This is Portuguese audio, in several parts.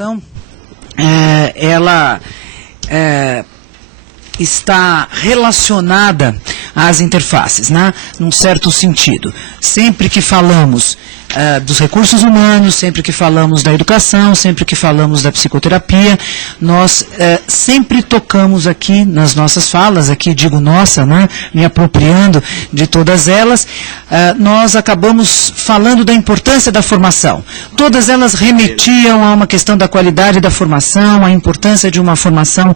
questão, ela está relacionada às interfaces, né? Num certo sentido. Sempre que falamos dos recursos humanos, sempre que falamos da educação, sempre que falamos da psicoterapia, nós sempre tocamos aqui nas nossas falas, aqui digo nossa, né? Me apropriando de todas elas, nós acabamos falando da importância da formação. Todas elas remetiam a uma questão da qualidade da formação, a importância de uma formação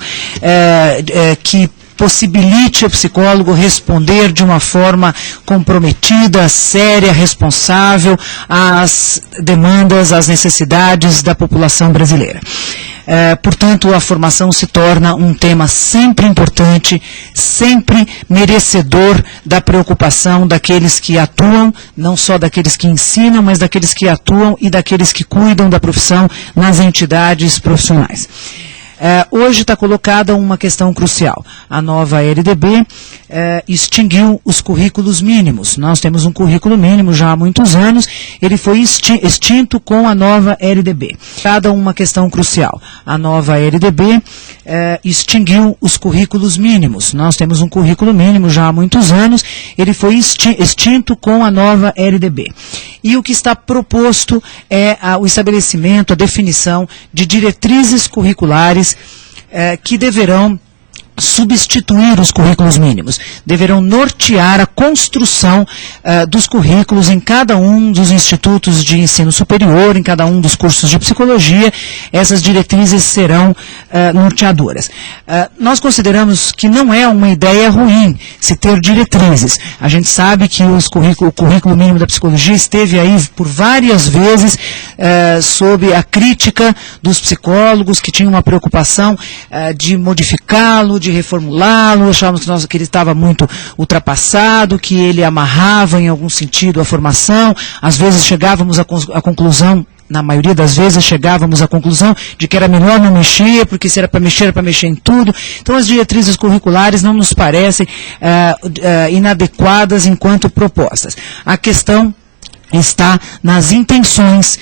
que possibilite ao psicólogo responder de uma forma comprometida, séria, responsável às demandas, às necessidades da população brasileira. Portanto, a formação se torna um tema sempre importante, sempre merecedor da preocupação daqueles que atuam, não só daqueles que ensinam, mas daqueles que atuam e daqueles que cuidam da profissão nas entidades profissionais. Hoje está colocada uma questão crucial. A nova LDB extinguiu os currículos mínimos. Nós temos um currículo mínimo já há muitos anos, ele foi extinto com a nova LDB. Cada uma questão crucial. A nova LDB extinguiu os currículos mínimos. Nós temos um currículo mínimo já há muitos anos, ele foi extinto com a nova LDB. E o que está proposto é o estabelecimento, a definição de diretrizes curriculares que deverão substituir os currículos mínimos, deverão nortear a construção dos currículos em cada um dos institutos de ensino superior, em cada um dos cursos de psicologia. Essas diretrizes serão norteadoras. Nós consideramos que não é uma ideia ruim se ter diretrizes. A gente sabe que o currículo mínimo da psicologia esteve aí por várias vezes sob a crítica dos psicólogos que tinham uma preocupação de modificá-lo, de reformulá-lo, achávamos que ele estava muito ultrapassado, que ele amarrava em algum sentido a formação. Às vezes chegávamos à conclusão, na maioria das vezes chegávamos à conclusão de que era melhor não mexer, porque se era para mexer em tudo. Então as diretrizes curriculares não nos parecem inadequadas enquanto propostas. A questão está nas intenções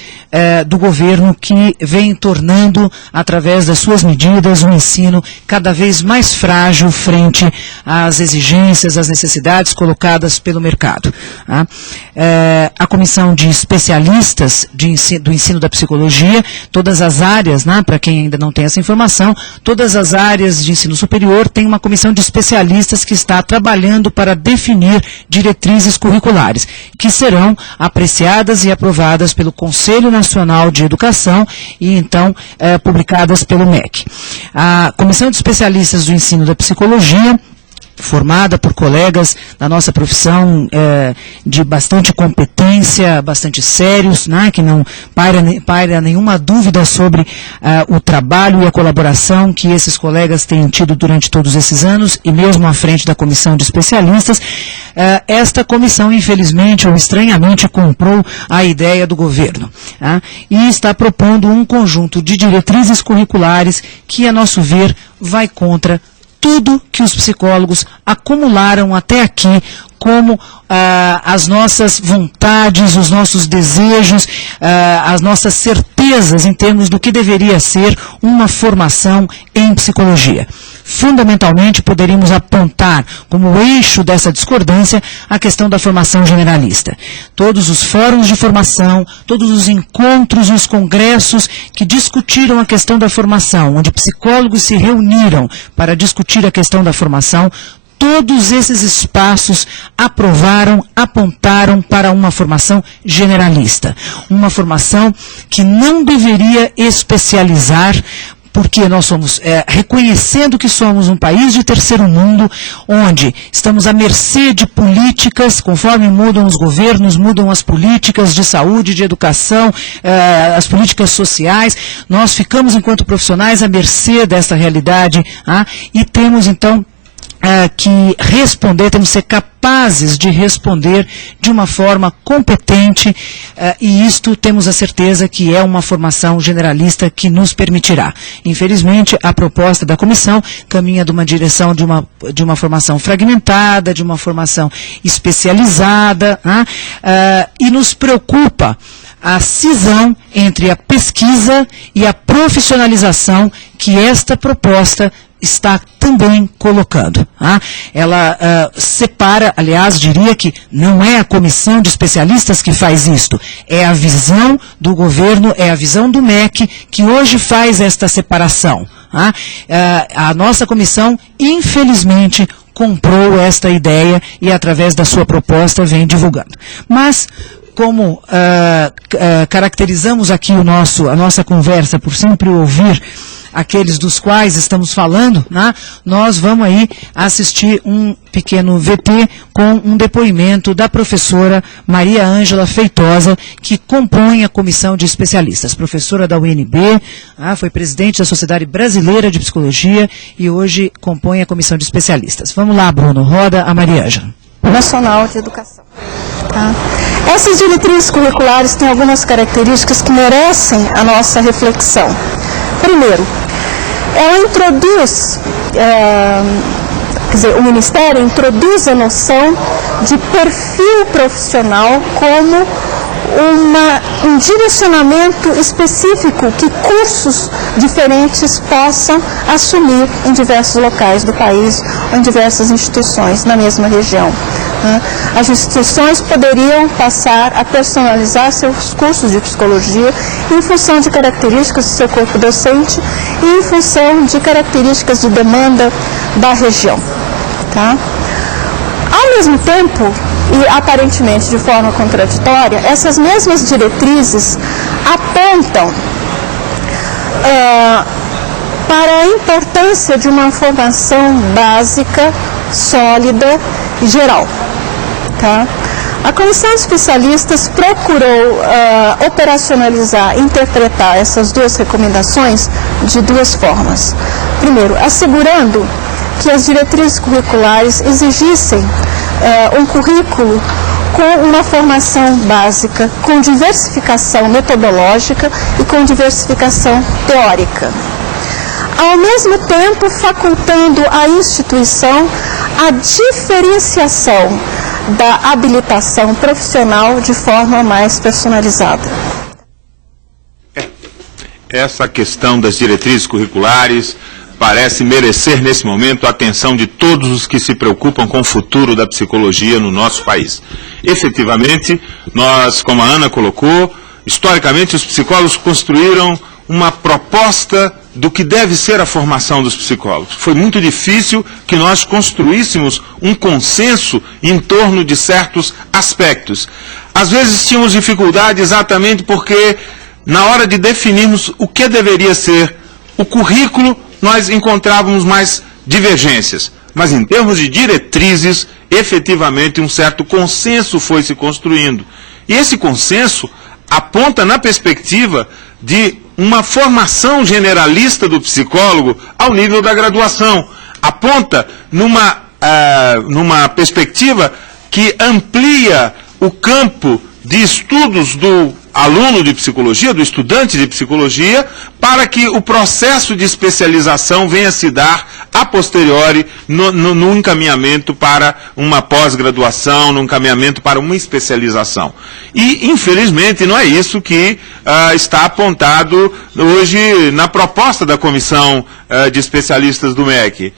do governo, que vem tornando, através das suas medidas, o ensino cada vez mais frágil frente às exigências, às necessidades colocadas pelo mercado. A comissão de especialistas do ensino da psicologia, todas as áreas, para quem ainda não tem essa informação, todas as áreas de ensino superior têm uma comissão de especialistas que está trabalhando para definir diretrizes curriculares, que serão apreciadas e aprovadas pelo Conselho Nacional de Educação e então publicadas pelo MEC. A Comissão de Especialistas do Ensino da Psicologia, formada por colegas da nossa profissão de bastante competência, bastante sérios, que não paira nenhuma dúvida sobre o trabalho e a colaboração que esses colegas têm tido durante todos esses anos, e mesmo à frente da comissão de especialistas. Esta comissão, infelizmente ou estranhamente, comprou a ideia do governo, e está propondo um conjunto de diretrizes curriculares que, a nosso ver, vai contra tudo que os psicólogos acumularam até aqui como as nossas vontades, os nossos desejos, as nossas certezas em termos do que deveria ser uma formação em psicologia. Fundamentalmente, poderíamos apontar como eixo dessa discordância a questão da formação generalista. Todos os fóruns de formação, todos os encontros e os congressos que discutiram a questão da formação, onde psicólogos se reuniram para discutir a questão da formação, todos esses espaços apontaram para uma formação generalista. Uma formação que não deveria especializar, porque nós somos, reconhecendo que somos um país de terceiro mundo, onde estamos à mercê de políticas, conforme mudam os governos, mudam as políticas de saúde, de educação, as políticas sociais, nós ficamos, enquanto profissionais, à mercê dessa realidade, e temos, então, que responder, temos que ser capazes de responder de uma forma competente, e isto temos a certeza que é uma formação generalista que nos permitirá. Infelizmente, a proposta da comissão caminha de uma direção de uma formação fragmentada, de uma formação especializada, e nos preocupa a cisão entre a pesquisa e a profissionalização que esta proposta está também colocando. Ela separa, aliás, diria que não é a comissão de especialistas que faz isto, é a visão do governo, é a visão do MEC que hoje faz esta separação. A nossa comissão, infelizmente, comprou esta ideia e, através da sua proposta, vem divulgando. Mas, como caracterizamos aqui a nossa conversa por sempre ouvir aqueles dos quais estamos falando, nós vamos aí assistir um pequeno VT com um depoimento da professora Maria Ângela Feitosa, que compõe a comissão de especialistas. Professora da UNB, foi presidente da Sociedade Brasileira de Psicologia e hoje compõe a comissão de especialistas. Vamos lá, Bruno, roda a Maria Ângela. Nacional de Educação. Essas diretrizes curriculares têm algumas características que merecem a nossa reflexão. Primeiro, ela introduz, o Ministério introduz a noção de perfil profissional como um direcionamento específico que cursos diferentes possam assumir em diversos locais do país ou em diversas instituições na mesma região. As instituições poderiam passar a personalizar seus cursos de psicologia em função de características do seu corpo docente e em função de características de demanda da região. Ao mesmo tempo, e aparentemente de forma contraditória, essas mesmas diretrizes apontam para a importância de uma formação básica, sólida e geral. A comissão de especialistas procurou operacionalizar, interpretar essas duas recomendações de duas formas. Primeiro, assegurando que as diretrizes curriculares exigissem um currículo com uma formação básica, com diversificação metodológica e com diversificação teórica. Ao mesmo tempo, facultando à instituição a diferenciação da habilitação profissional de forma mais personalizada. Essa questão das diretrizes curriculares parece merecer, nesse momento, a atenção de todos os que se preocupam com o futuro da psicologia no nosso país. Efetivamente, nós, como a Ana colocou, historicamente os psicólogos construíram uma proposta do que deve ser a formação dos psicólogos. Foi muito difícil que nós construíssemos um consenso em torno de certos aspectos. Às vezes tínhamos dificuldade exatamente porque, na hora de definirmos o que deveria ser o currículo, nós encontrávamos mais divergências. Mas em termos de diretrizes, efetivamente um certo consenso foi se construindo. E esse consenso aponta na perspectiva de uma formação generalista do psicólogo ao nível da graduação. Aponta numa perspectiva que amplia o campo de estudos do aluno de psicologia, do estudante de psicologia, para que o processo de especialização venha se dar a posteriori no encaminhamento para uma pós-graduação, no encaminhamento para uma especialização. E, infelizmente, não é isso que está apontado hoje na proposta da Comissão de Especialistas do MEC.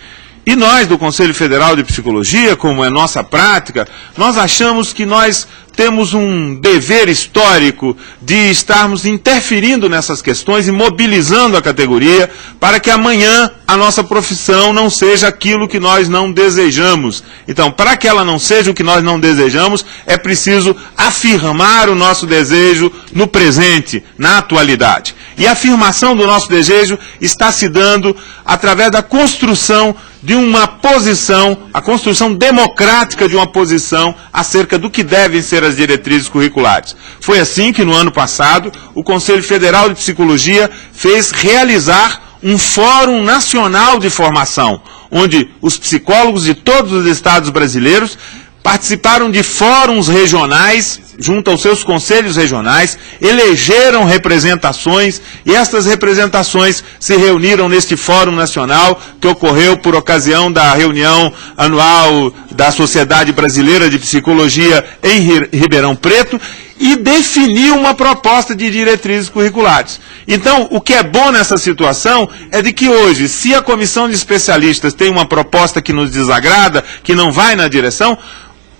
E nós, do Conselho Federal de Psicologia, como é nossa prática, nós achamos que nós temos um dever histórico de estarmos interferindo nessas questões e mobilizando a categoria para que amanhã a nossa profissão não seja aquilo que nós não desejamos. Então, para que ela não seja o que nós não desejamos, é preciso afirmar o nosso desejo no presente, na atualidade. E a afirmação do nosso desejo está se dando através da construção de uma posição, a construção democrática de uma posição acerca do que devem ser as diretrizes curriculares. Foi assim que, no ano passado, o Conselho Federal de Psicologia fez realizar um Fórum Nacional de Formação, onde os psicólogos de todos os estados brasileiros participaram de fóruns regionais junto aos seus conselhos regionais, elegeram representações, e estas representações se reuniram neste Fórum Nacional, que ocorreu por ocasião da reunião anual da Sociedade Brasileira de Psicologia em Ribeirão Preto, e definiu uma proposta de diretrizes curriculares. Então, o que é bom nessa situação é de que hoje, se a comissão de especialistas tem uma proposta que nos desagrada, que não vai na direção,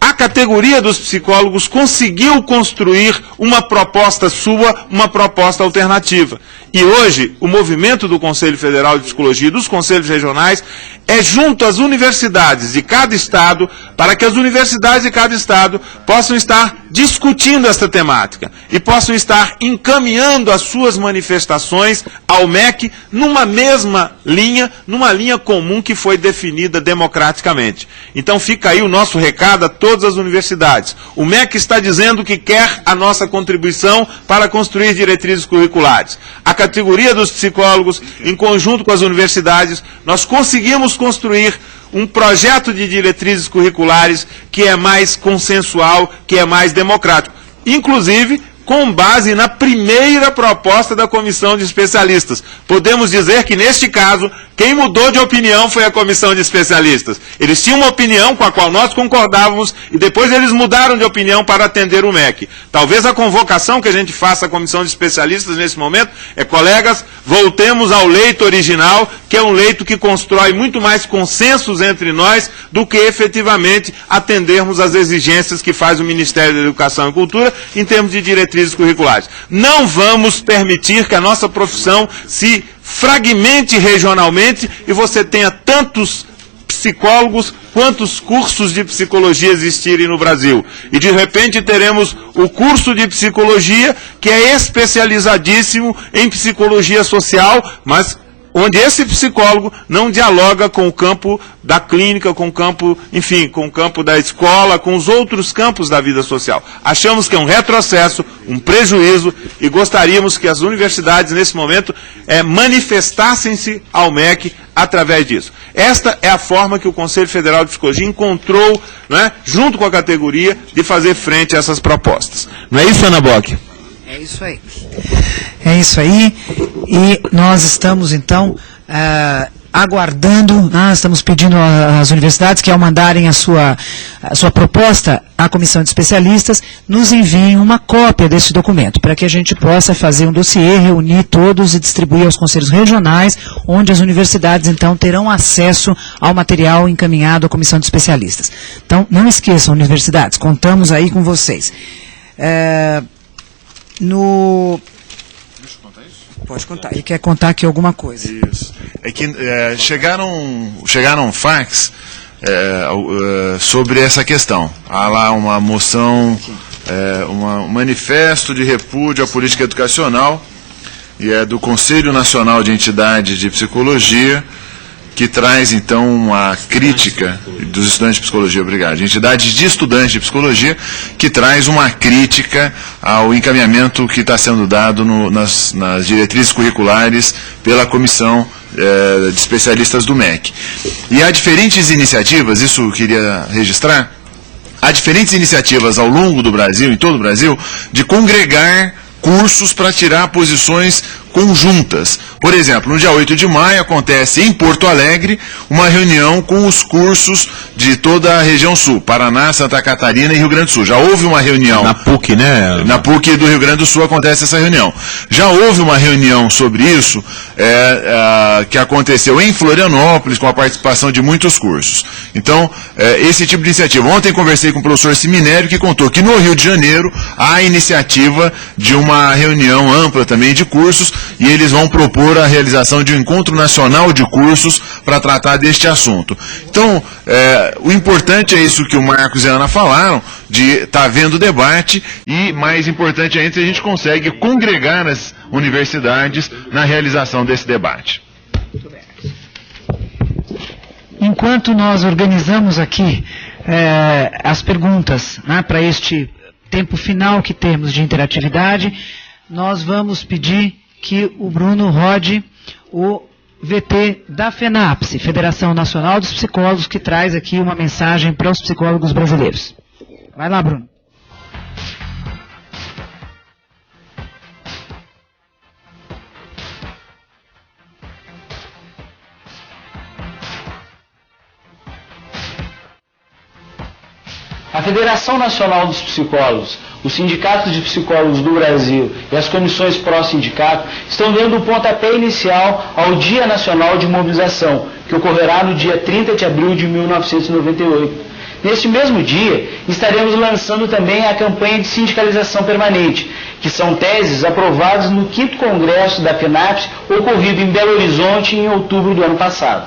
a categoria dos psicólogos conseguiu construir uma proposta sua, uma proposta alternativa. E hoje, o movimento do Conselho Federal de Psicologia e dos Conselhos Regionais é junto às universidades de cada estado, para que as universidades de cada estado possam estar discutindo esta temática e possam estar encaminhando as suas manifestações ao MEC numa mesma linha, numa linha comum que foi definida democraticamente. Então fica aí o nosso recado a todas as universidades. O MEC está dizendo que quer a nossa contribuição para construir diretrizes curriculares. A categoria dos psicólogos, em conjunto com as universidades, nós conseguimos construir um projeto de diretrizes curriculares que é mais consensual, que é mais democrático. Inclusive, com base na primeira proposta da comissão de especialistas. Podemos dizer que, neste caso, quem mudou de opinião foi a comissão de especialistas. Eles tinham uma opinião com a qual nós concordávamos e depois eles mudaram de opinião para atender o MEC. Talvez a convocação que a gente faça à comissão de especialistas nesse momento é, colegas, voltemos ao leito original, que é um leito que constrói muito mais consensos entre nós do que efetivamente atendermos às exigências que faz o Ministério da Educação e Cultura em termos de diretrizes curriculares. Não vamos permitir que a nossa profissão se fragmente regionalmente e você tenha tantos psicólogos quantos cursos de psicologia existirem no Brasil. E de repente teremos o curso de psicologia, que é especializadíssimo em psicologia social, mas onde esse psicólogo não dialoga com o campo da clínica, com o campo, enfim, com o campo da escola, com os outros campos da vida social. Achamos que é um retrocesso, um prejuízo, e gostaríamos que as universidades, nesse momento, manifestassem-se ao MEC através disso. Esta é a forma que o Conselho Federal de Psicologia encontrou, né, junto com a categoria, de fazer frente a essas propostas. Não é isso, Ana Bock? É isso aí. É isso aí, e nós estamos, então, aguardando, estamos pedindo às universidades que, ao mandarem a sua proposta à comissão de especialistas, nos enviem uma cópia desse documento, para que a gente possa fazer um dossiê, reunir todos e distribuir aos conselhos regionais, onde as universidades, então, terão acesso ao material encaminhado à comissão de especialistas. Então, não esqueçam, universidades, contamos aí com vocês. Pode contar. Ele quer contar aqui alguma coisa. Isso. É que chegaram fax sobre essa questão. Há lá uma moção, um manifesto de repúdio à política educacional, e é do Conselho Nacional de Entidades de Psicologia, que traz, então, uma crítica dos estudantes de psicologia, obrigado, de entidades de estudantes de psicologia, que traz uma crítica ao encaminhamento que está sendo dado nas diretrizes curriculares pela comissão de especialistas do MEC. E há diferentes iniciativas, isso eu queria registrar, há diferentes iniciativas ao longo do Brasil, em todo o Brasil, de congregar cursos para tirar posições conjuntas. Por exemplo, no dia 8 de maio acontece em Porto Alegre uma reunião com os cursos de toda a região sul, Paraná, Santa Catarina e Rio Grande do Sul. Já houve uma reunião... Na PUC, né? Na PUC do Rio Grande do Sul acontece essa reunião. Já houve uma reunião sobre isso que aconteceu em Florianópolis, com a participação de muitos cursos. Então, esse tipo de iniciativa. Ontem conversei com o professor Siminério, que contou que no Rio de Janeiro há a iniciativa de uma reunião ampla também de cursos, e eles vão propor a realização de um encontro nacional de cursos para tratar deste assunto. Então, o importante é isso que o Marcos e a Ana falaram, de estar havendo debate, e mais importante ainda, se a gente consegue congregar as universidades na realização desse debate. Enquanto nós organizamos aqui as perguntas, né, para este tempo final que temos de interatividade, nós vamos pedir que o Bruno rode o VT da FENAPPSE, Federação Nacional dos Psicólogos, que traz aqui uma mensagem para os psicólogos brasileiros. Vai lá, Bruno. A Federação Nacional dos Psicólogos, os sindicatos de psicólogos do Brasil e as comissões pró-sindicato estão dando o pontapé inicial ao Dia Nacional de Mobilização, que ocorrerá no dia 30 de abril de 1998. Neste mesmo dia, estaremos lançando também a campanha de sindicalização permanente, que são teses aprovadas no 5º Congresso da FENAPSE, ocorrido em Belo Horizonte em outubro do ano passado.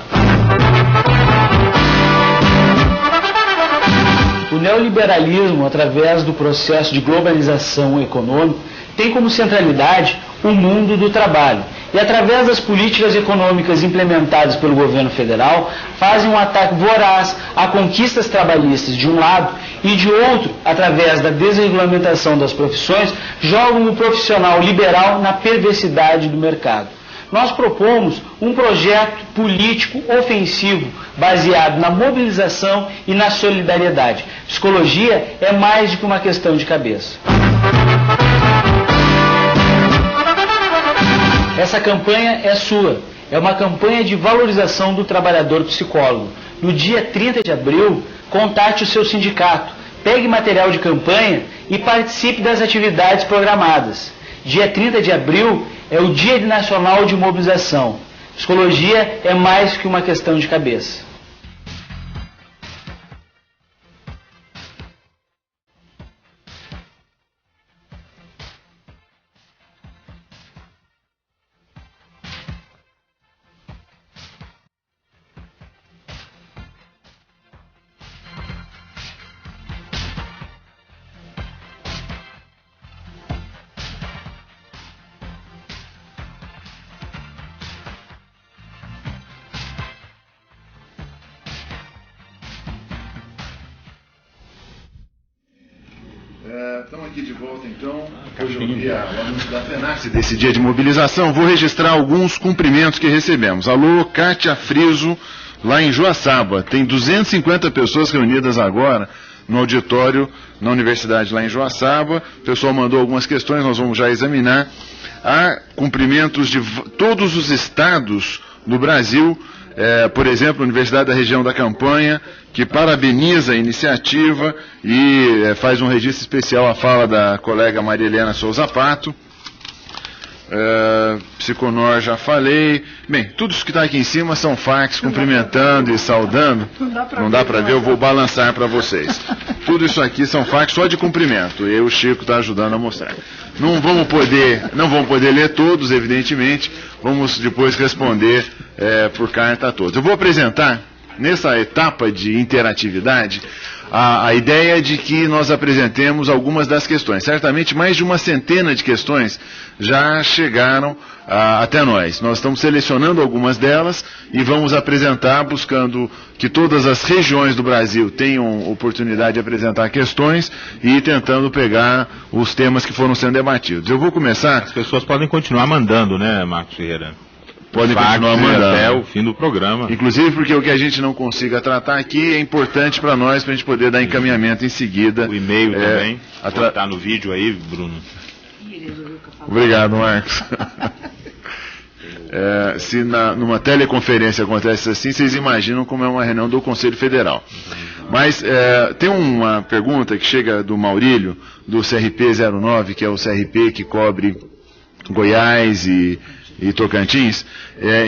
O neoliberalismo, através do processo de globalização econômica, tem como centralidade o mundo do trabalho. E através das políticas econômicas implementadas pelo governo federal, fazem um ataque voraz a conquistas trabalhistas de um lado e de outro, através da desregulamentação das profissões, jogam o profissional liberal na perversidade do mercado. Nós propomos um projeto político ofensivo, baseado na mobilização e na solidariedade. Psicologia é mais do que uma questão de cabeça. Essa campanha é sua. É uma campanha de valorização do trabalhador psicólogo. No dia 30 de abril, contate o seu sindicato, pegue material de campanha e participe das atividades programadas. Dia 30 de abril é o Dia Nacional de Mobilização. Psicologia é mais que uma questão de cabeça. Estamos aqui de volta, então. Hoje eu vi o anúncio da FENAPSE desse dia de mobilização. Vou registrar alguns cumprimentos que recebemos. Alô, Kátia Friso, lá em Joaçaba. Tem 250 pessoas reunidas agora no auditório na universidade lá em Joaçaba. O pessoal mandou algumas questões, nós vamos já examinar. Há cumprimentos de todos os estados do Brasil. Por exemplo, a Universidade da Região da Campanha, que parabeniza a iniciativa e faz um registro especial à fala da colega Maria Helena Souza Pato. Psiconor já falei. Bem, tudo isso que está aqui em cima são fax cumprimentando e saudando. Não dá para ver, eu vou balançar para vocês. Tudo isso aqui são fax só de cumprimento. E o Chico está ajudando a mostrar. Não vamos poder ler todos, evidentemente. Vamos depois responder por carta a todos. Eu vou apresentar, nessa etapa de interatividade, a ideia de que nós apresentemos algumas das questões. Certamente mais de uma centena de questões já chegaram até nós. Nós estamos selecionando algumas delas e vamos apresentar, buscando que todas as regiões do Brasil tenham oportunidade de apresentar questões e tentando pegar os temas que foram sendo debatidos. Eu vou começar... As pessoas podem continuar mandando, né, Marcos Ferreira? Podem continuar mandando até o fim do programa. Inclusive porque o que a gente não consiga tratar aqui é importante para nós, para a gente poder dar encaminhamento em seguida. O e-mail também. Está no vídeo aí, Bruno. Obrigado, Marcos. Se numa teleconferência acontece assim, vocês imaginam como é uma reunião do Conselho Federal. Mas tem uma pergunta que chega do Maurílio, do CRP 09, que é o CRP que cobre Goiás e Tocantins,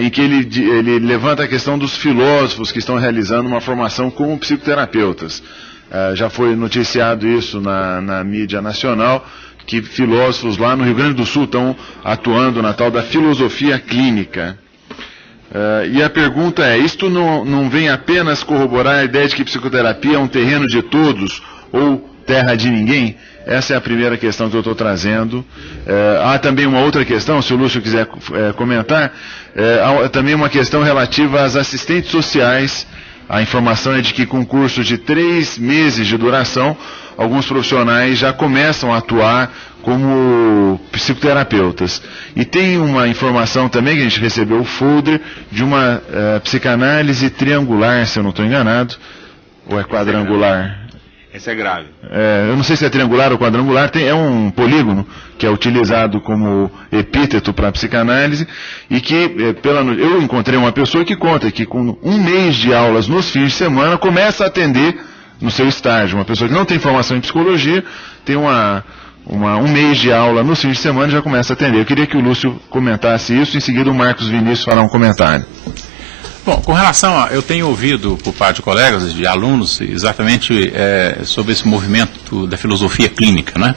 em que ele levanta a questão dos filósofos que estão realizando uma formação como psicoterapeutas. Já foi noticiado isso na mídia nacional, que filósofos lá no Rio Grande do Sul estão atuando na tal da filosofia clínica. E a pergunta é, isto não vem apenas corroborar a ideia de que psicoterapia é um terreno de todos ou terra de ninguém? Essa é a primeira questão que eu estou trazendo. Há também uma outra questão, se o Lúcio quiser comentar, há também uma questão relativa às assistentes sociais. A informação é de que com cursos de 3 meses de duração, alguns profissionais já começam a atuar como psicoterapeutas. E tem uma informação também que a gente recebeu o folder de uma psicanálise triangular, se eu não estou enganado, ou é quadrangular? Esse é grave. Eu não sei se é triangular ou quadrangular, é um polígono que é utilizado como epíteto para a psicanálise e que, eu encontrei uma pessoa que conta que com 1 mês de aulas nos fins de semana começa a atender no seu estágio. Uma pessoa que não tem formação em psicologia, tem um mês de aula no fim de semana e já começa a atender. Eu queria que o Lúcio comentasse isso, em seguida o Marcos Vinícius fará um comentário. Bom, com relação a... Eu tenho ouvido por parte de colegas, de alunos, exatamente sobre esse movimento da filosofia clínica, né?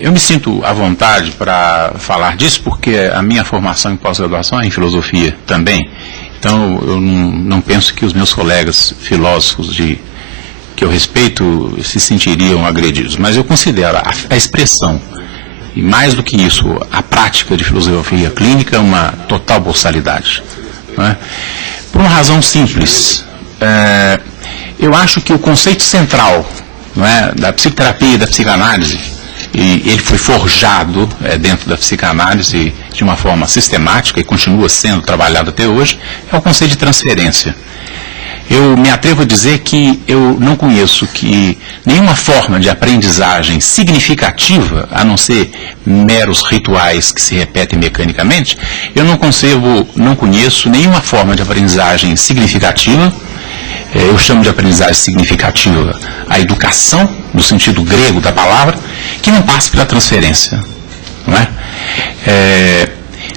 Eu me sinto à vontade para falar disso, porque a minha formação em pós-graduação é em filosofia também. Então, eu não penso que os meus colegas filósofos que eu respeito se sentiriam agredidos. Mas eu considero a expressão, e mais do que isso, a prática de filosofia clínica, uma total boçalidade. Né? Por uma razão simples. Eu acho que o conceito central, não é, da psicoterapia e da psicanálise, e ele foi forjado dentro da psicanálise de uma forma sistemática e continua sendo trabalhado até hoje, é o conceito de transferência. Eu me atrevo a dizer que eu não conheço que nenhuma forma de aprendizagem significativa, a não ser meros rituais que se repetem mecanicamente, eu não conheço nenhuma forma de aprendizagem significativa. Eu chamo de aprendizagem significativa a educação, no sentido grego da palavra, que não passe pela transferência. Não é?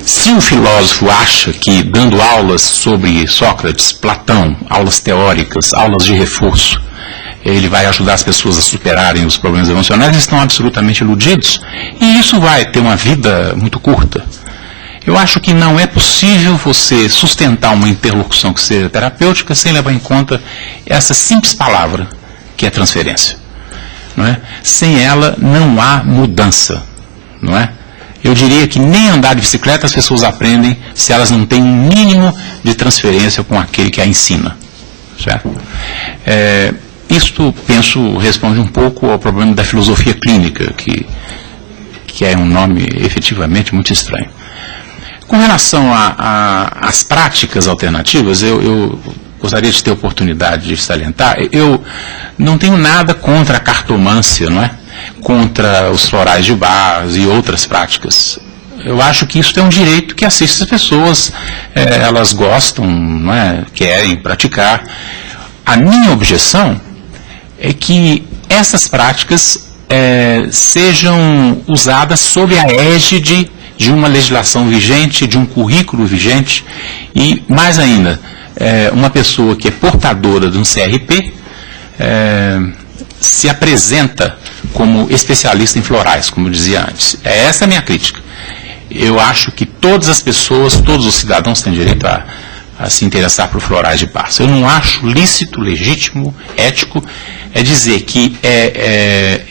Se o filósofo acha que dando aulas sobre Sócrates, Platão, aulas teóricas, aulas de reforço, ele vai ajudar as pessoas a superarem os problemas emocionais, eles estão absolutamente iludidos. E isso vai ter uma vida muito curta. Eu acho que não é possível você sustentar uma interlocução que seja terapêutica sem levar em conta essa simples palavra, que é transferência. Não é? Sem ela não há mudança. Não é? Eu diria que nem andar de bicicleta as pessoas aprendem se elas não têm um mínimo de transferência com aquele que a ensina. Certo? Isto, penso, responde um pouco ao problema da filosofia clínica, que é um nome efetivamente muito estranho. Com relação às práticas alternativas, eu gostaria de ter a oportunidade de salientar, eu não tenho nada contra a cartomância, não é? Contra os florais de Bach e outras práticas. Eu acho que isso é um direito que assiste as pessoas, elas gostam, não é? Querem praticar. A minha objeção é que essas práticas sejam usadas sob a égide de uma legislação vigente, de um currículo vigente, e, mais ainda, uma pessoa que é portadora de um CRP se apresenta como especialista em florais, como eu dizia antes. Essa é a minha crítica. Eu acho que todas as pessoas, todos os cidadãos têm direito a se interessar por florais de Bach. Eu não acho lícito, legítimo, ético, dizer que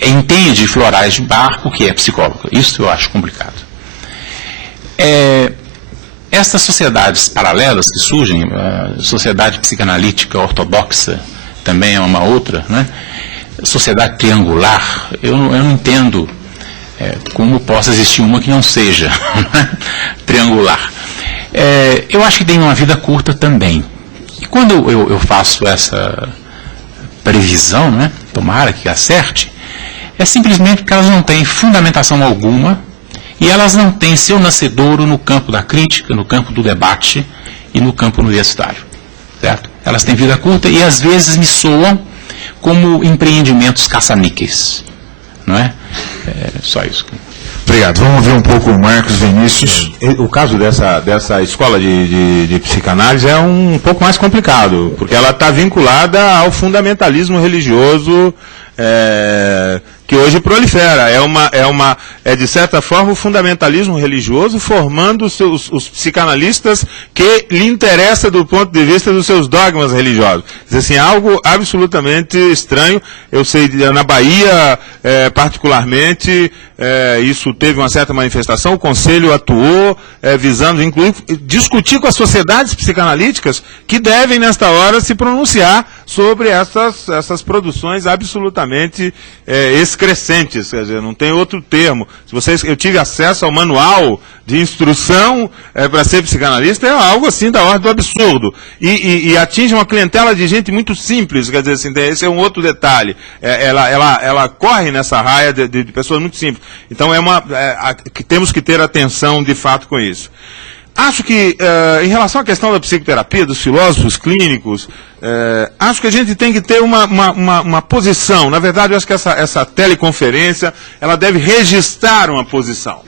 entende florais de Bach porque é psicólogo. Isso eu acho complicado. Essas sociedades paralelas que surgem, a sociedade psicanalítica ortodoxa também é uma outra, né? Sociedade triangular, eu não entendo como possa existir uma que não seja triangular. Eu acho que tem uma vida curta também. E quando eu faço essa previsão, né, tomara que acerte, é simplesmente porque elas não têm fundamentação alguma e elas não têm seu nascedouro no campo da crítica, no campo do debate e no campo universitário. Certo? Elas têm vida curta e às vezes me soam como empreendimentos caça-níqueis. Não é? Só isso. Obrigado. Vamos ouvir um pouco o Marcos Vinícius. O caso dessa escola de psicanálise é um pouco mais complicado, porque ela está vinculada ao fundamentalismo religioso que hoje prolifera. É de certa forma o fundamentalismo religioso formando os psicanalistas que lhe interessa do ponto de vista dos seus dogmas religiosos. Diz assim, algo absolutamente estranho. Eu sei, na Bahia, particularmente, isso teve uma certa manifestação. O Conselho atuou visando, incluir, discutir com as sociedades psicanalíticas que devem, nesta hora, se pronunciar sobre essas produções absolutamente excrescentes, quer dizer, não tem outro termo. Eu tive acesso ao manual de instrução para ser psicanalista, é algo assim da ordem do absurdo. E atinge uma clientela de gente muito simples, quer dizer, assim, esse é um outro detalhe. Ela corre nessa raia de pessoas muito simples. Então temos que ter atenção de fato com isso. acho que, em relação à questão da psicoterapia, dos filósofos clínicos, acho que a gente tem que ter uma posição. Na verdade, eu acho que essa teleconferência, ela deve registrar uma posição.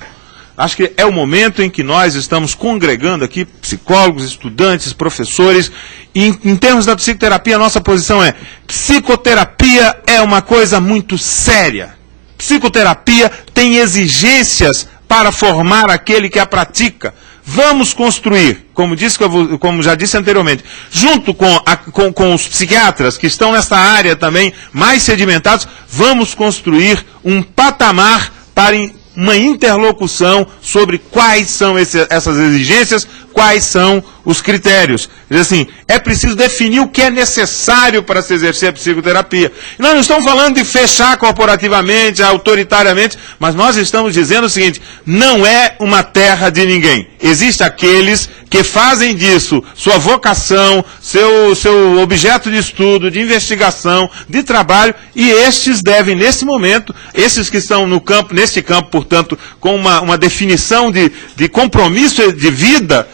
Acho que é o momento em que nós estamos congregando aqui psicólogos, estudantes, professores, e em termos da psicoterapia, a nossa posição é: psicoterapia é uma coisa muito séria. Psicoterapia tem exigências para formar aquele que a pratica. Vamos construir, como já disse anteriormente, junto com os psiquiatras que estão nessa área também mais sedimentados, vamos construir um patamar para uma interlocução sobre quais são essas exigências, quais são os critérios. Assim, é preciso definir o que é necessário para se exercer a psicoterapia. Nós não estamos falando de fechar corporativamente, autoritariamente, mas nós estamos dizendo o seguinte: não é uma terra de ninguém. Existem aqueles que fazem disso sua vocação, seu objeto de estudo, de investigação, de trabalho, e estes devem, nesse momento, esses que estão no campo, neste campo, portanto, com uma definição de compromisso de vida,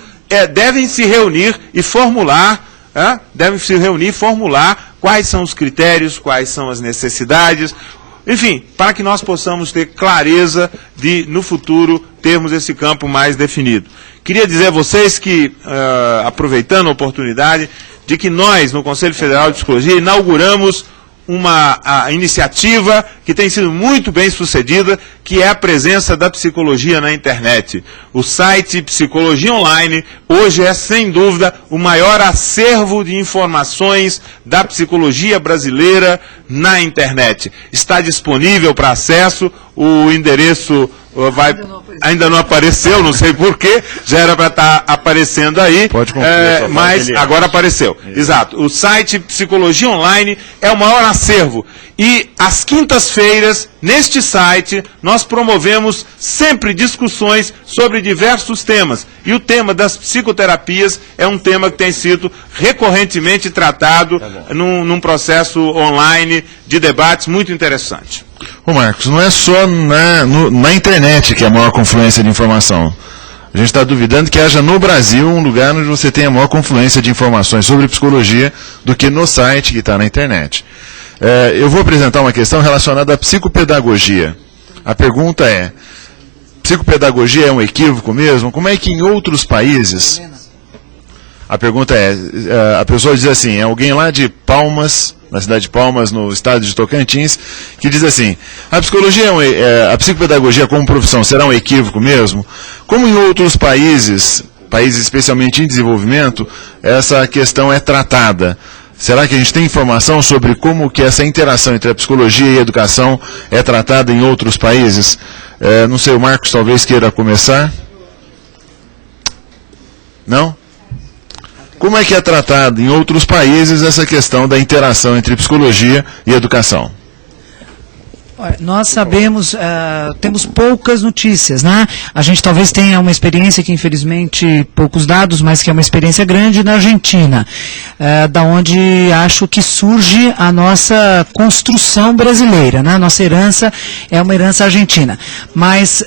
devem se reunir e formular, quais são os critérios, quais são as necessidades, enfim, para que nós possamos ter clareza de, no futuro, termos esse campo mais definido. Queria dizer a vocês que, aproveitando a oportunidade, de que nós, no Conselho Federal de Psicologia, inauguramos uma iniciativa que tem sido muito bem sucedida, que é a presença da psicologia na internet. O site Psicologia Online hoje é, sem dúvida, o maior acervo de informações da psicologia brasileira na internet. Está disponível para acesso, o endereço ainda não apareceu, não sei porquê, já era para estar aparecendo aí, pode concluir, mas agora apareceu. Exato. O site Psicologia Online é o maior acervo. E às quintas-feiras, neste site, nós promovemos sempre discussões sobre diversos temas. E o tema das psicoterapias é um tema que tem sido recorrentemente tratado num processo online de debates muito interessante. Ô Marcos, não é só na internet que é a maior confluência de informação. A gente está duvidando que haja no Brasil um lugar onde você tem a maior confluência de informações sobre psicologia do que no site que está na internet. Eu vou apresentar uma questão relacionada à psicopedagogia. A pergunta é: psicopedagogia é um equívoco mesmo? Como é que em outros países... A pergunta é, a pessoa diz assim, é alguém lá de Palmas, na cidade de Palmas, no estado de Tocantins, que diz assim: a psicopedagogia como profissão será um equívoco mesmo? Como em outros países especialmente em desenvolvimento, essa questão é tratada? Será que a gente tem informação sobre como que essa interação entre a psicologia e a educação é tratada em outros países? Não sei, o Marcos talvez queira começar? Não? Como é que é tratado em outros países essa questão da interação entre psicologia e educação? Nós sabemos, temos poucas notícias, né? A gente talvez tenha uma experiência que, infelizmente, poucos dados, mas que é uma experiência grande na Argentina, da onde acho que surge a nossa construção brasileira, né? A nossa herança é uma herança argentina. Mas...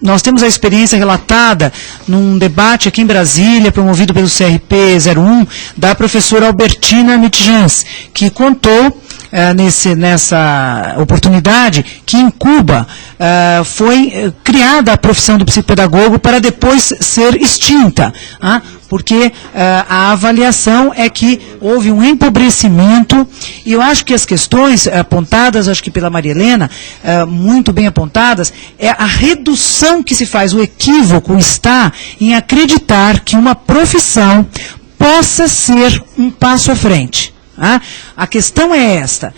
nós temos a experiência relatada num debate aqui em Brasília, promovido pelo CRP 01, da professora Albertina Mitjans, que contou nessa oportunidade que em Cuba foi criada a profissão do psicopedagogo para depois ser extinta, porque a avaliação é que houve um empobrecimento, e eu acho que as questões apontadas, acho que pela Maria Helena, muito bem apontadas, é a redução que se faz, o equívoco está em acreditar que uma profissão possa ser um passo à frente. A questão é esta,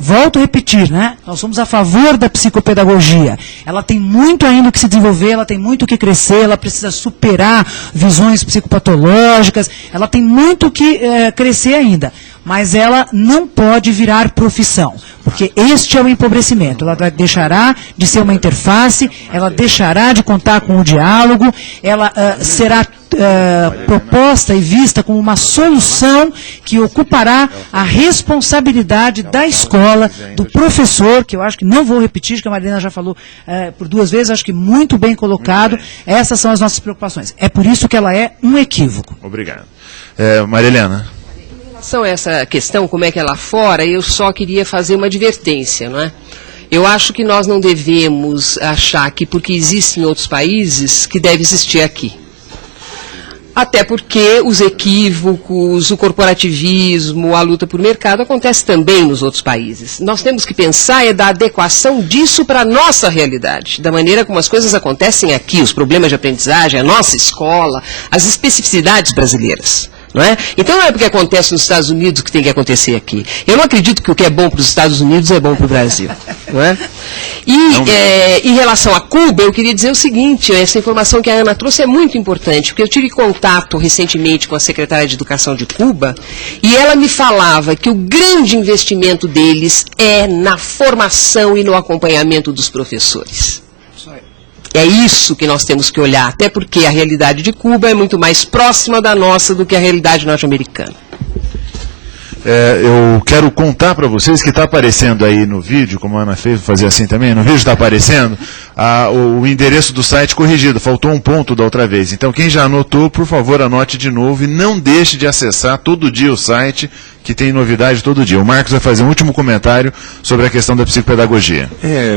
volto a repetir, né? Nós somos a favor da psicopedagogia, ela tem muito ainda que se desenvolver, ela tem muito que crescer, ela precisa superar visões psicopatológicas, ela tem muito que crescer ainda, mas ela não pode virar profissão, porque este é o empobrecimento. Ela deixará de ser uma interface, ela deixará de contar com o diálogo, ela será proposta e vista como uma solução que ocupará a responsabilidade da escola, do professor, que eu acho que não vou repetir, que a Marilena já falou por 2 vezes, acho que muito bem colocado. Essas são as nossas preocupações. É por isso que ela é um equívoco. Obrigado. Marilena. Em relação a essa questão, como é que é lá fora, eu só queria fazer uma advertência, não é? Eu acho que nós não devemos achar que porque existe em outros países, que deve existir aqui. Até porque os equívocos, o corporativismo, a luta por mercado acontece também nos outros países. Nós temos que pensar da adequação disso para a nossa realidade, da maneira como as coisas acontecem aqui, os problemas de aprendizagem, a nossa escola, as especificidades brasileiras. Não é? Então não é porque acontece nos Estados Unidos que tem que acontecer aqui. Eu não acredito que o que é bom para os Estados Unidos é bom para o Brasil. Não é? E em relação a Cuba, eu queria dizer o seguinte, essa informação que a Ana trouxe é muito importante, porque eu tive contato recentemente com a secretária de Educação de Cuba, e ela me falava que o grande investimento deles é na formação e no acompanhamento dos professores. É isso que nós temos que olhar, até porque a realidade de Cuba é muito mais próxima da nossa do que a realidade norte-americana. Eu quero contar para vocês que está aparecendo aí no vídeo, como a Ana fez, vou fazer assim também, no vídeo está aparecendo o endereço do site corrigido, faltou um ponto da outra vez. Então quem já anotou, por favor, anote de novo e não deixe de acessar todo dia o site, que tem novidade todo dia. O Marcos vai fazer um último comentário sobre a questão da psicopedagogia.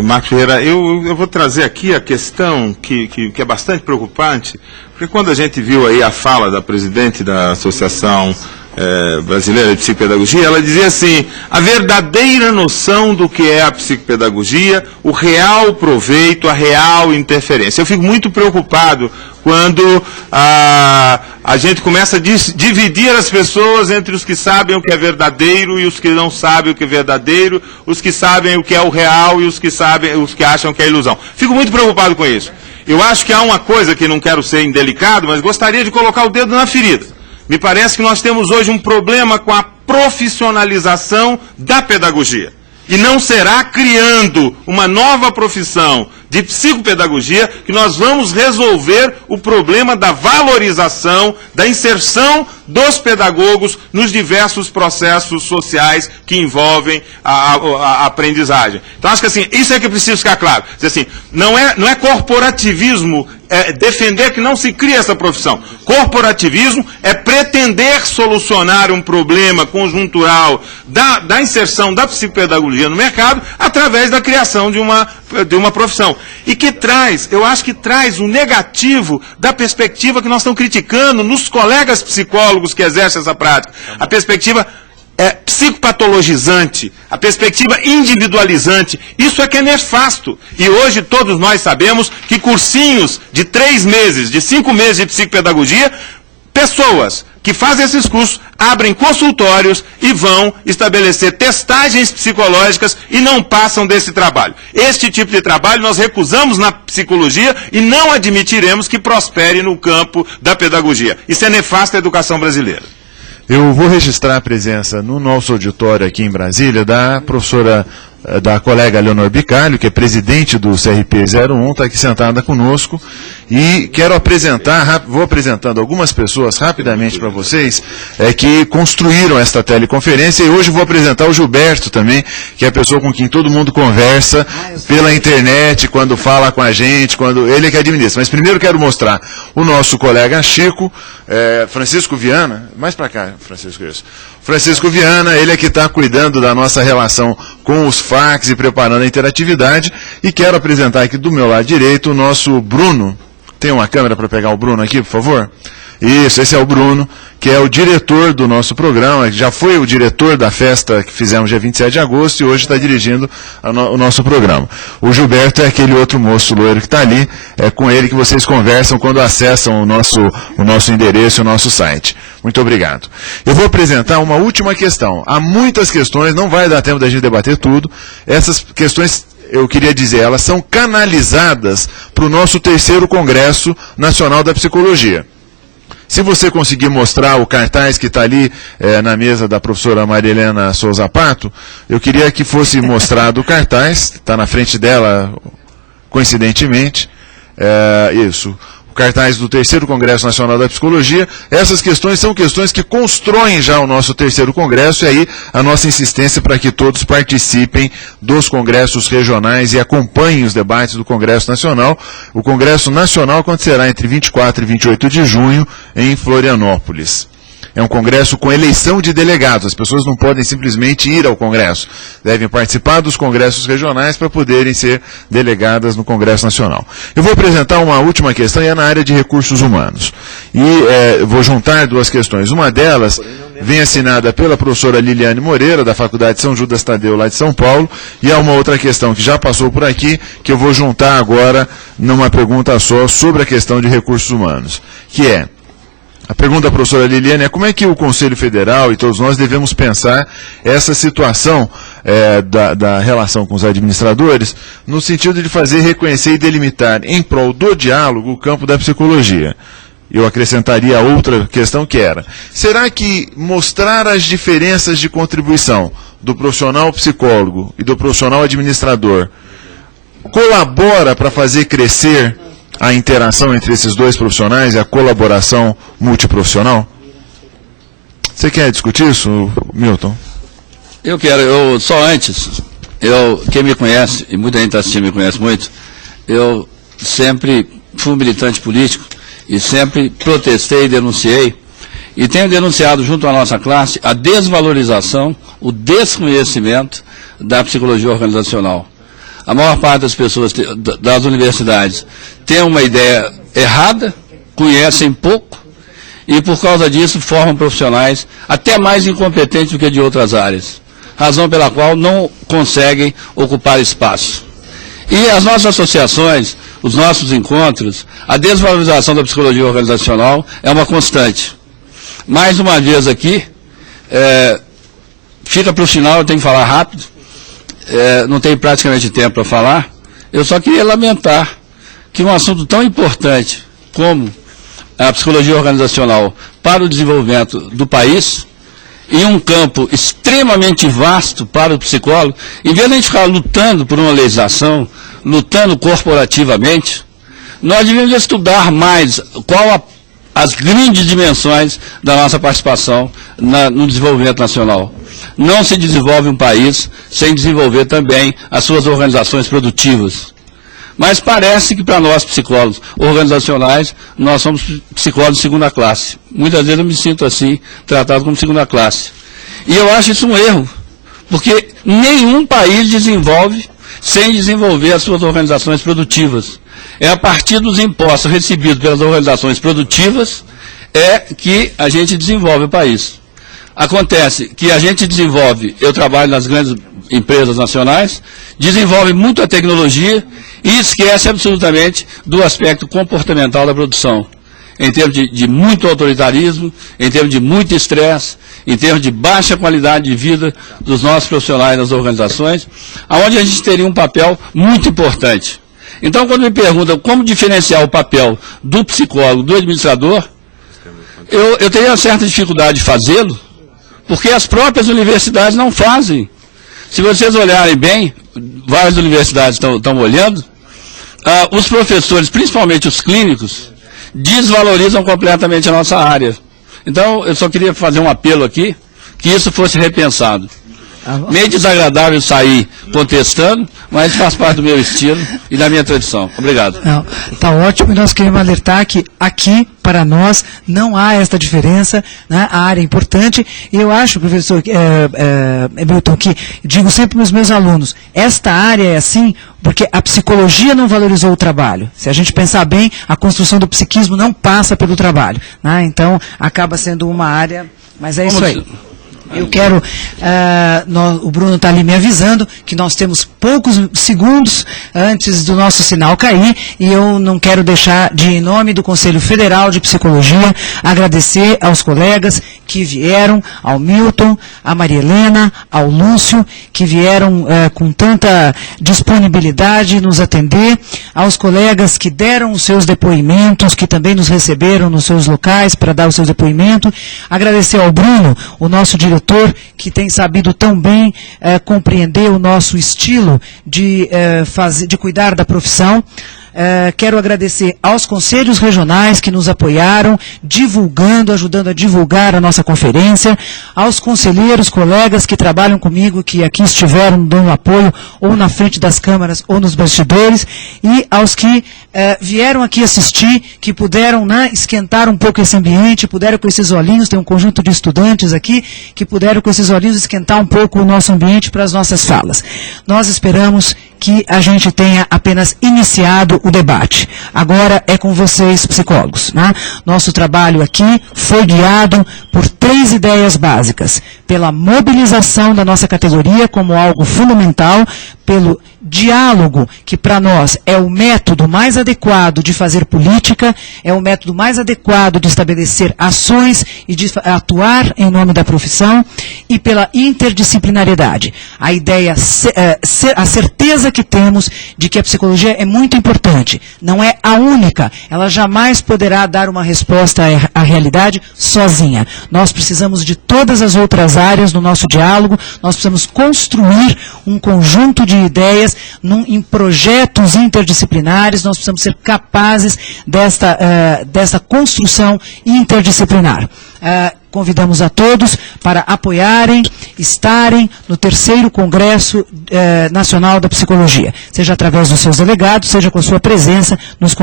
Marcos Ferreira, eu vou trazer aqui a questão que é bastante preocupante, porque quando a gente viu aí a fala da presidente da Associação Brasileira de Psicopedagogia, ela dizia assim, a verdadeira noção do que é a psicopedagogia, o real proveito, a real interferência. Eu fico muito preocupado quando a gente começa a dividir as pessoas entre os que sabem o que é verdadeiro e os que não sabem o que é verdadeiro, os que sabem o que é o real e os que acham que é ilusão. Fico muito preocupado com isso. Eu acho que há uma coisa que não quero ser indelicado, mas gostaria de colocar o dedo na ferida. Me parece que nós temos hoje um problema com a profissionalização da pedagogia. E não será criando uma nova profissão de psicopedagogia que nós vamos resolver o problema da valorização, da inserção dos pedagogos nos diversos processos sociais que envolvem a aprendizagem. Então, acho que assim, isso é que precisa ficar claro. Assim, não é corporativismo defender que não se crie essa profissão. Corporativismo é pretender solucionar um problema conjuntural da inserção da psicopedagogia no mercado através da criação de uma profissão. E que eu acho que traz o negativo da perspectiva que nós estamos criticando nos colegas psicólogos que exercem essa prática. A perspectiva psicopatologizante, a perspectiva individualizante, isso é que é nefasto. E hoje todos nós sabemos que cursinhos de 3 meses, de 5 meses de psicopedagogia, pessoas que fazem esses cursos abrem consultórios e vão estabelecer testagens psicológicas e não passam desse trabalho. Este tipo de trabalho nós recusamos na psicologia e não admitiremos que prospere no campo da pedagogia. Isso é nefasto à educação brasileira. Eu vou registrar a presença no nosso auditório aqui em Brasília da professora, da colega Leonor Bicalho, que é presidente do CRP 01, está aqui sentada conosco, e quero apresentar, vou apresentando algumas pessoas rapidamente para vocês, que construíram esta teleconferência, e hoje vou apresentar o Gilberto também, que é a pessoa com quem todo mundo conversa pela internet, quando fala com a gente, ele é que administra. Mas primeiro quero mostrar o nosso colega Chico, Francisco Viana, mais para cá, Francisco, isso. Francisco Viana, ele é que está cuidando da nossa relação com os fax e preparando a interatividade. E quero apresentar aqui do meu lado direito o nosso Bruno. Tem uma câmera para pegar o Bruno aqui, por favor? Isso, esse é o Bruno, que é o diretor do nosso programa, já foi o diretor da festa que fizemos dia 27 de agosto e hoje está dirigindo o nosso programa. O Gilberto é aquele outro moço loiro que está ali, é com ele que vocês conversam quando acessam o nosso endereço, o nosso site. Muito obrigado. Eu vou apresentar uma última questão. Há muitas questões, não vai dar tempo da gente debater tudo. Essas questões, eu queria dizer, elas são canalizadas para o nosso 3º Congresso Nacional da Psicologia. Se você conseguir mostrar o cartaz que está ali na mesa da professora Maria Helena Souza Pato, eu queria que fosse mostrado o cartaz, está na frente dela, coincidentemente, isso, o cartaz do 3º Congresso Nacional da Psicologia. Essas questões são questões que constroem já o nosso 3º Congresso, e aí a nossa insistência para que todos participem dos congressos regionais e acompanhem os debates do Congresso Nacional. O Congresso Nacional acontecerá entre 24 e 28 de junho em Florianópolis. É um congresso com eleição de delegados. As pessoas não podem simplesmente ir ao congresso. Devem participar dos congressos regionais para poderem ser delegadas no Congresso Nacional. Eu vou apresentar uma última questão, e é na área de recursos humanos. E vou juntar duas questões. Uma delas vem assinada pela professora Liliane Moreira, da Faculdade São Judas Tadeu, lá de São Paulo, e há uma outra questão que já passou por aqui, que eu vou juntar agora numa pergunta só sobre a questão de recursos humanos, que é: a pergunta da professora Liliane é: como é que o Conselho Federal e todos nós devemos pensar essa situação da relação com os administradores, no sentido de fazer, reconhecer e delimitar, em prol do diálogo, o campo da psicologia? Eu acrescentaria a outra questão, que era: será que mostrar as diferenças de contribuição do profissional psicólogo e do profissional administrador colabora para fazer crescer a interação entre esses dois profissionais e a colaboração multiprofissional? Você quer discutir isso, Milton? Eu quero. Só antes, quem me conhece, e muita gente assistindo me conhece muito, eu sempre fui um militante político e sempre protestei e denunciei, e tenho denunciado junto à nossa classe a desvalorização, o desconhecimento da psicologia organizacional. A maior parte das pessoas das universidades tem uma ideia errada, conhecem pouco, e por causa disso formam profissionais até mais incompetentes do que de outras áreas, razão pela qual não conseguem ocupar espaço. E as nossas associações, os nossos encontros, a desvalorização da psicologia organizacional é uma constante. Mais uma vez aqui, fica para o final, eu tenho que falar rápido, não tenho praticamente tempo para falar. Eu só queria lamentar que um assunto tão importante como a psicologia organizacional para o desenvolvimento do país, em um campo extremamente vasto para o psicólogo, em vez de a gente ficar lutando por uma legislação, lutando corporativamente, nós devíamos estudar mais as grandes dimensões da nossa participação no desenvolvimento nacional. Não se desenvolve um país sem desenvolver também as suas organizações produtivas. Mas parece que para nós, psicólogos organizacionais, nós somos psicólogos de segunda classe. Muitas vezes eu me sinto assim, tratado como segunda classe. E eu acho isso um erro, porque nenhum país desenvolve sem desenvolver as suas organizações produtivas. É a partir dos impostos recebidos pelas organizações produtivas que a gente desenvolve o país. Acontece que a gente desenvolve, eu trabalho nas grandes empresas nacionais, desenvolve muita tecnologia e esquece absolutamente do aspecto comportamental da produção, em termos de muito autoritarismo, em termos de muito estresse, em termos de baixa qualidade de vida dos nossos profissionais nas organizações, onde a gente teria um papel muito importante. Então, quando me perguntam como diferenciar o papel do psicólogo, do administrador, eu teria uma certa dificuldade de fazê-lo, porque as próprias universidades não fazem. Se vocês olharem bem, várias universidades estão olhando, os professores, principalmente os clínicos, desvalorizam completamente a nossa área. Então, eu só queria fazer um apelo aqui, que isso fosse repensado. Meio desagradável sair contestando, mas faz parte do meu estilo e da minha tradição. Obrigado. Está ótimo, e nós queremos alertar que aqui, para nós, não há esta diferença, né? A área é importante, e eu acho, professor Milton, que digo sempre para os meus alunos, esta área é assim porque a psicologia não valorizou o trabalho. Se a gente pensar bem, a construção do psiquismo não passa pelo trabalho, né? Então, acaba sendo uma área, mas é isso aí. Eu quero, o Bruno está ali me avisando que nós temos poucos segundos antes do nosso sinal cair e eu não quero deixar de, em nome do Conselho Federal de Psicologia, agradecer aos colegas que vieram, ao Milton, à Maria Helena, ao Lúcio, que vieram com tanta disponibilidade nos atender, aos colegas que deram os seus depoimentos, que também nos receberam nos seus locais para dar o seu depoimento, agradecer ao Bruno, o nosso diretor, que tem sabido tão bem compreender o nosso estilo de cuidar da profissão. Quero agradecer aos conselhos regionais que nos apoiaram, divulgando, ajudando a divulgar a nossa conferência, aos conselheiros, colegas que trabalham comigo, que aqui estiveram dando apoio, ou na frente das câmaras, ou nos bastidores, e aos que vieram aqui assistir, que puderam esquentar um pouco esse ambiente, puderam com esses olhinhos, tem um conjunto de estudantes aqui, que puderam com esses olhinhos esquentar um pouco o nosso ambiente para as nossas falas. Nós esperamos que a gente tenha apenas iniciado o debate. Agora é com vocês, psicólogos. Nosso trabalho aqui foi guiado por 3 ideias básicas. Pela mobilização da nossa categoria como algo fundamental, pelo diálogo, que para nós é o método mais adequado de fazer política, é o método mais adequado de estabelecer ações e de atuar em nome da profissão, e pela interdisciplinariedade. A ideia, a certeza que temos de que a psicologia é muito importante, não é a única, ela jamais poderá dar uma resposta à realidade sozinha. Nós precisamos de todas as outras áreas no nosso diálogo, nós precisamos construir um conjunto de ideias em projetos interdisciplinares, nós precisamos ser capazes desta construção interdisciplinar. Convidamos a todos para apoiarem, estarem no 3º Congresso Nacional da Psicologia, seja através dos seus delegados, seja com a sua presença,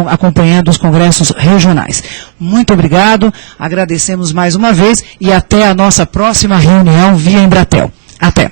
acompanhando os congressos regionais. Muito obrigado, agradecemos mais uma vez e até a nossa próxima reunião via Embratel. Até!